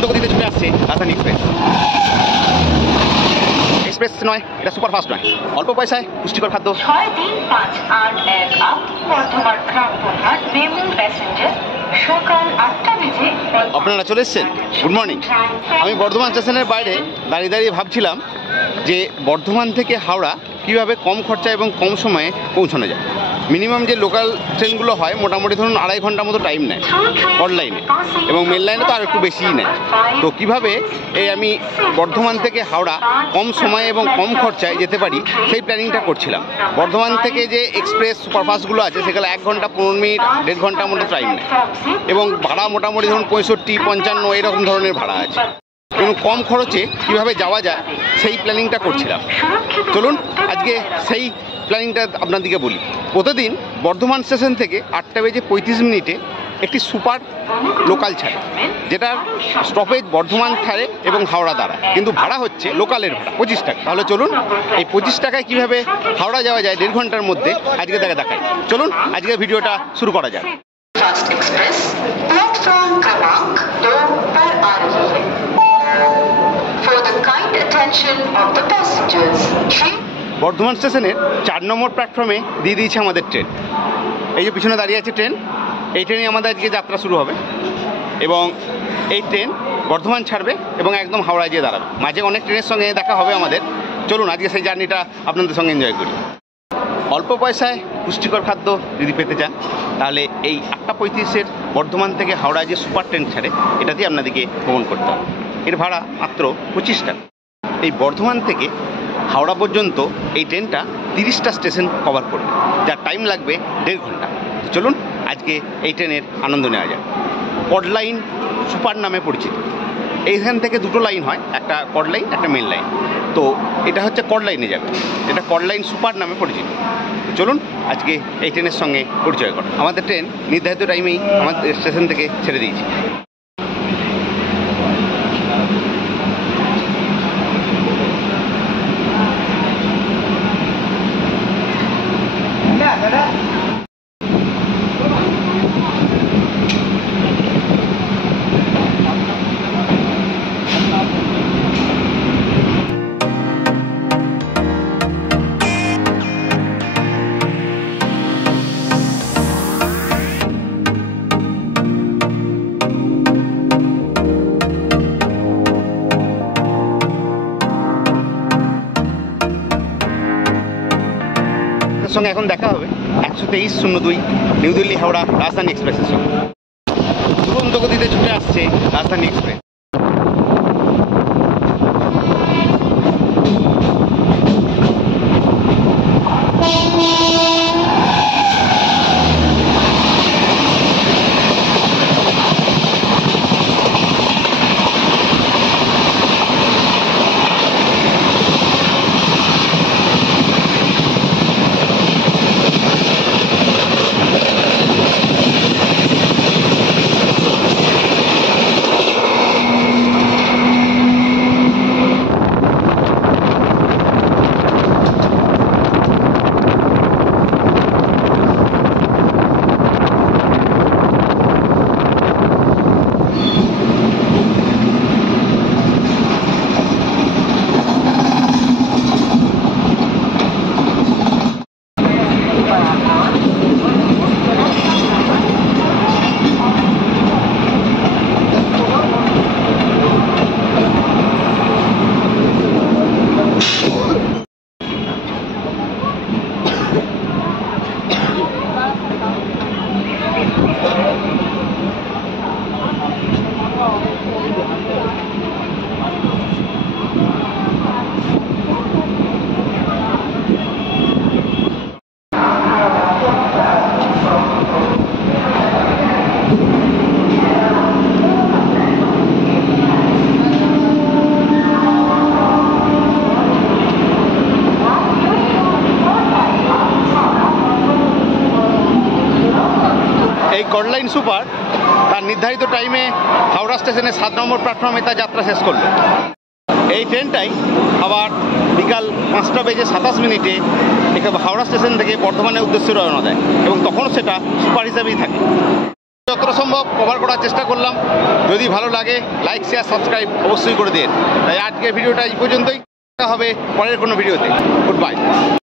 দুরন্ত গতিতে ছুটে আসছে রাজধানী এক্সপ্রেস। এক্সপ্রেস নয়, এটা সুপার ফাস্ট নয়, অল্প পয়সায় পুষ্টিকর খাদ্য। 63581 বর্ধমান রামপুরহাট মেমু প্যাসেঞ্জার সকাল 8টা বেজে। আপনারা চলে এসছেন। Good morning. আমি বর্ধমান স্টেশনের বাইরে দাঁড়িয়ে দাঁড়িয়ে ভাবছিলাম যে বর্ধমান থেকে হাওড়া কীভাবে কম খরচা এবং কম সময়ে পৌঁছানো যায়। মিনিমাম যে লোকাল ট্রেনগুলো হয় মোটামুটি ধরুন 2.5 ঘন্টার মতো টাইম নেয় কড লাইনে, এবং মেন লাইনে তো আর একটু বেশিই নেয়। তো কিভাবে আমি বর্ধমান থেকে হাওড়া কম সময়ে এবং কম খরচায় যেতে পারি সেই প্ল্যানিংটা করছিলাম। বর্ধমান থেকে যে এক্সপ্রেস সুপারফাস্টগুলো আছে সেগুলো 1 ঘন্টা 15 মিনিট 1.5 ঘন্টার মতো টাইম নেয়, এবং ভাড়া মোটামুটি ধরুন 65-55 এরকম ধরনের ভাড়া আছে। এবং কম খরচে কীভাবে যাওয়া যায় সেই প্ল্যানিংটা করছিলাম। চলুন আজকে সেই প্ল্যানিংটা আপনাদেরকে বলি। প্রতিদিন বর্ধমান স্টেশন থেকে 8:35 একটি সুপার লোকাল ছাড়ে, যেটার স্টপেজ বর্ধমান ছাড়ে এবং হাওড়া দ্বারা, কিন্তু ভাড়া হচ্ছে লোকালের ভাড়া 25 টাকা। তাহলে চলুন এই 25 টাকায় কীভাবে হাওড়া যাওয়া যায় 1.5 ঘন্টার মধ্যে আজকে দেখাই। চলুন আজকে ভিডিওটা শুরু করা যাক। বর্ধমান স্টেশনের 4 নম্বর প্ল্যাটফর্মে দিয়ে দিয়েছে আমাদের ট্রেন। এই যে পিছনে দাঁড়িয়ে আছে ট্রেন, এই ট্রেনে আমাদের আজকে যাত্রা শুরু হবে, এবং এই ট্রেন বর্ধমান ছাড়বে এবং একদম হাওড়ায় গিয়ে দাঁড়াবে। মাঝে অনেক ট্রেনের সঙ্গে দেখা হবে আমাদের। চলুন আজকে সেই জার্নিটা আপনাদের সঙ্গে এনজয় করি। অল্প পয়সায় পুষ্টিকর খাদ্য যদি পেতে চান তাহলে এই 8:35 বর্ধমান থেকে হাওড়া যে সুপার ট্রেন ছাড়ে এটাতেই আপনাদেরকে ভ্রমণ করতে হবে। এর ভাড়া মাত্র 25 টাকা। এই বর্ধমান থেকে হাওড়া পর্যন্ত এই ট্রেনটা 30টা স্টেশন কভার করবে, যার টাইম লাগবে 1.5 ঘন্টা। চলুন আজকে এই ট্রেনের আনন্দ নেওয়া যায়। কড লাইন সুপার নামে পরিচিত। এইখান থেকে 2টো লাইন হয়, একটা কড লাইন একটা মেন লাইন। তো এটা হচ্ছে কড লাইনে যাবে, এটা কড লাইন সুপার নামে পরিচিত। তো চলুন আজকে এই ট্রেনের সঙ্গে পরিচয় করা। আমাদের ট্রেন নির্ধারিত টাইমেই আমাদের স্টেশন থেকে ছেড়ে দিয়েছি। সঙ্গে এখন দেখা হবে 123:02 নিউ দিল্লি হাওড়া রাজধানী এক্সপ্রেসের সঙ্গে। দুরন্ত গতিতে ছুটে আসছে রাজধানী এক্সপ্রেস। কড লাইন সুপার তার নির্ধারিত টাইমে হাওড়া স্টেশনে 7 নম্বর প্ল্যাটফর্মে তার যাত্রা শেষ করলো। এই ট্রেনটাই আবার বিকাল 5:27 এখানে হাওড়া স্টেশন থেকে বর্ধমানের উদ্দেশ্যে রওনা দেয়, এবং তখন সেটা সুপার হিসাবেই থাকে। যতটা সম্ভব কভার করার চেষ্টা করলাম। যদি ভালো লাগে লাইক শেয়ার সাবস্ক্রাইব অবশ্যই করে দিন। তাই আজকের ভিডিওটা এই পর্যন্তই, দেখা হবে পরের কোনো ভিডিওতে। Good bye.